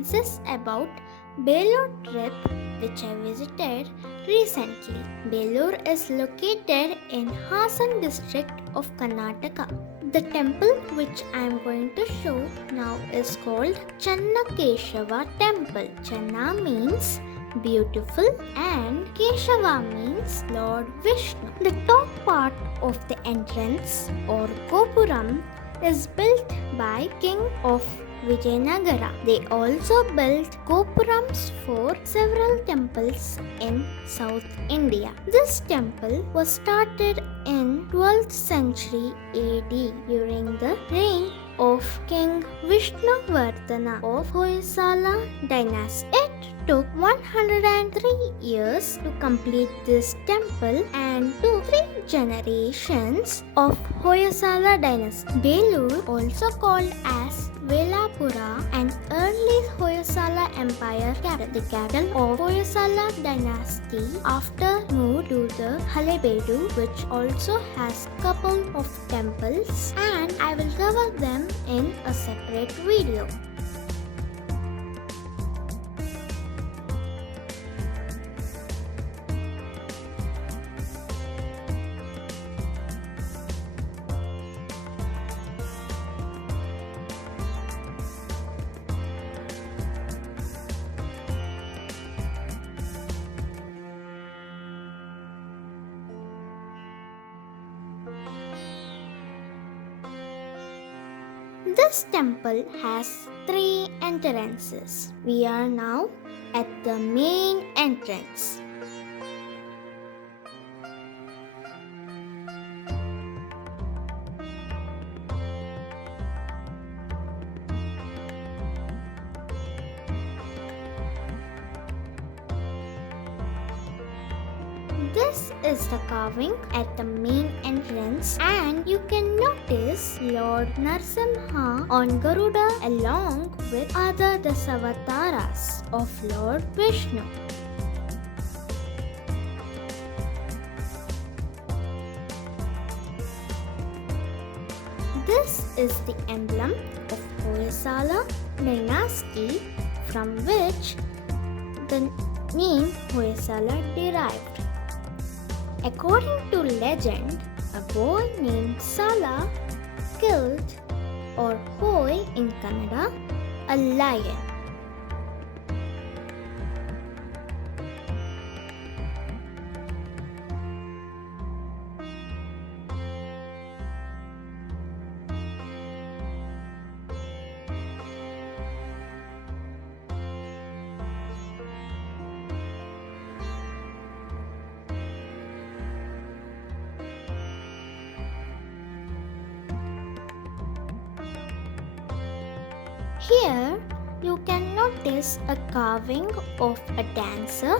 experiences about Belur trip which I visited recently. Belur is located in Hassan district of Karnataka. The temple which I am going to show now is called Chennakeshava Temple. Channa means beautiful and Keshava means Lord Vishnu. The top part of the entrance or Gopuram is built by King of Vijayanagara. They also built gopurams for several temples in South India. This temple was started in 12th century AD during the reign of King Vishnuvardhana of Hoysala dynasty. It took 103 years to complete this temple and took 3 generations of Hoysala dynasty. Belur, also called as Velapura, an early Hoysala Empire capital, the capital of Hoysala dynasty, after moved to the Halebedu, which also has couple of temples, and I will cover them in a separate video. This temple has 3 entrances. We are now at the main entrance. This is the carving at the main entrance, and you can notice Lord Narsimha on Garuda along with other Dasavataras of Lord Vishnu. This is the emblem of Hoysala dynasty, from which the name Hoysala derived. According to legend, a boy named Sala killed, or Hoy in Kannada, a lion. Here you can notice a carving of a dancer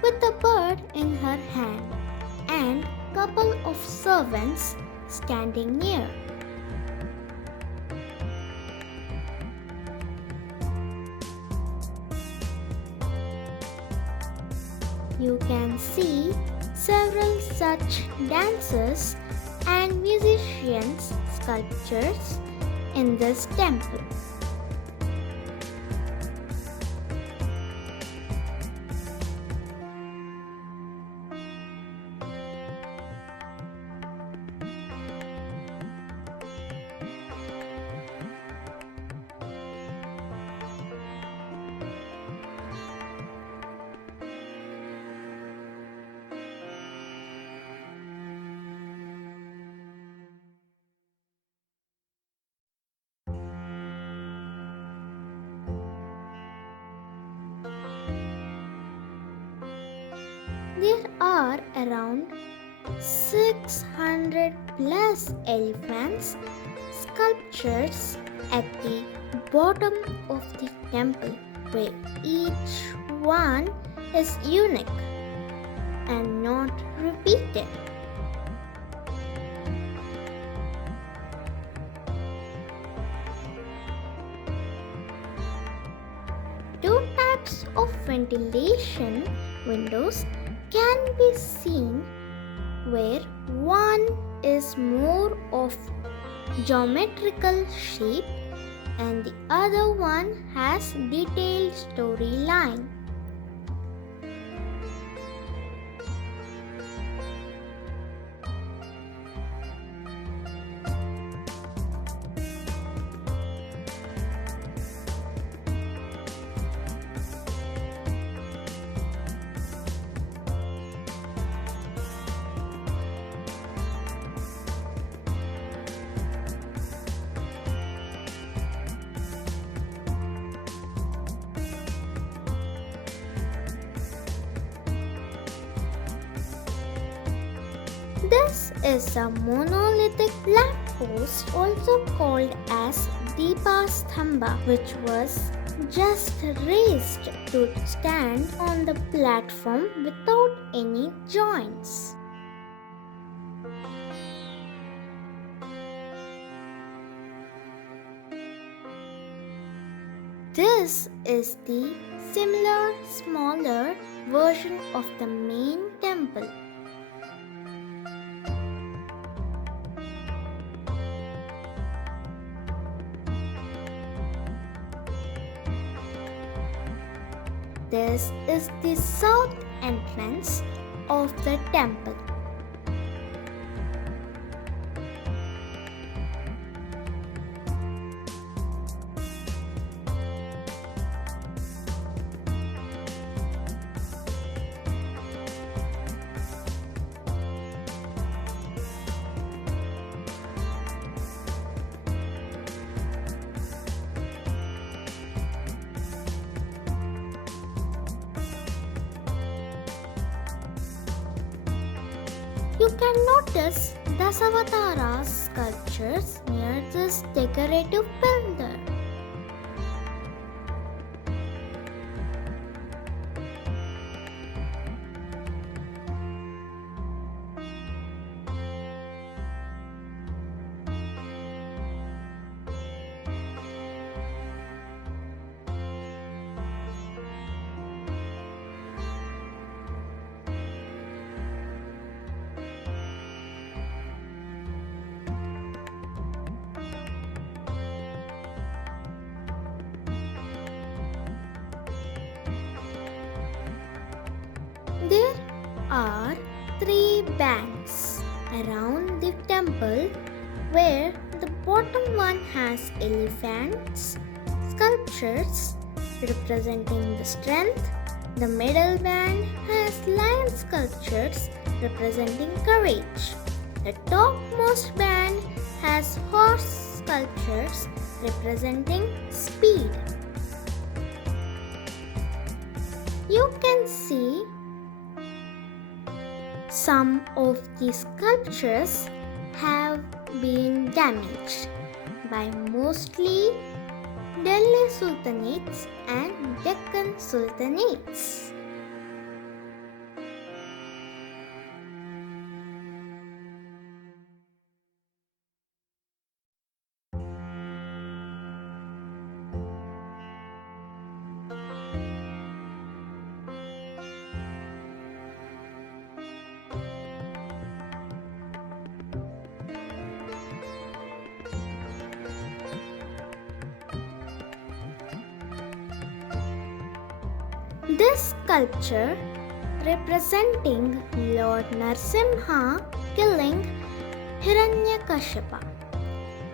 with a bird in her hand and couple of servants standing near. You can see several such dancers and musicians sculptures in this temple. There are around 600 plus elephants sculptures at the bottom of the temple, where each one is unique and not repeated. Two types of ventilation windows can be seen, where one is more of geometrical shape and the other one has detailed storyline. This is a monolithic lamppost, also called as Deepastambha, which was just raised to stand on the platform without any joints. This is the similar, smaller version of the main temple. This is the south entrance of the temple. You can notice Dasavatara sculptures near this decorative pillar. There are three banks around the temple where the bottom one has elephants, sculptures representing the strength, the middle band has lion sculptures representing courage, the topmost band has horse sculptures representing speed. You can see some of the sculptures have been damaged by mostly Delhi Sultanates and Deccan Sultanates. This sculpture representing Lord Narsimha killing Hiranyakashipa.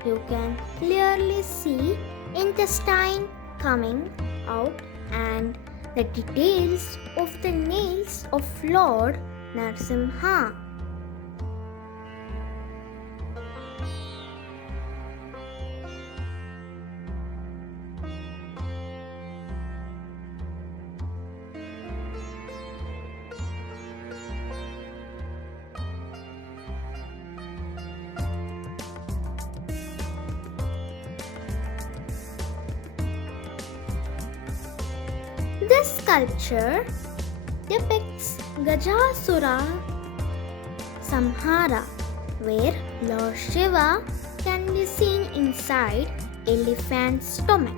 You can clearly see intestine coming out and the details of the nails of Lord Narsimha. This sculpture depicts Gajasura Samhara, where Lord Shiva can be seen inside elephant's stomach.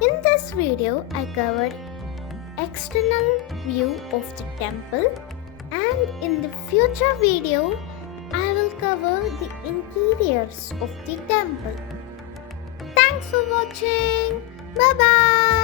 In this video, I covered external view of the temple, and in the future video, I will cover the interiors of the temple. Thanks for watching. Bye bye.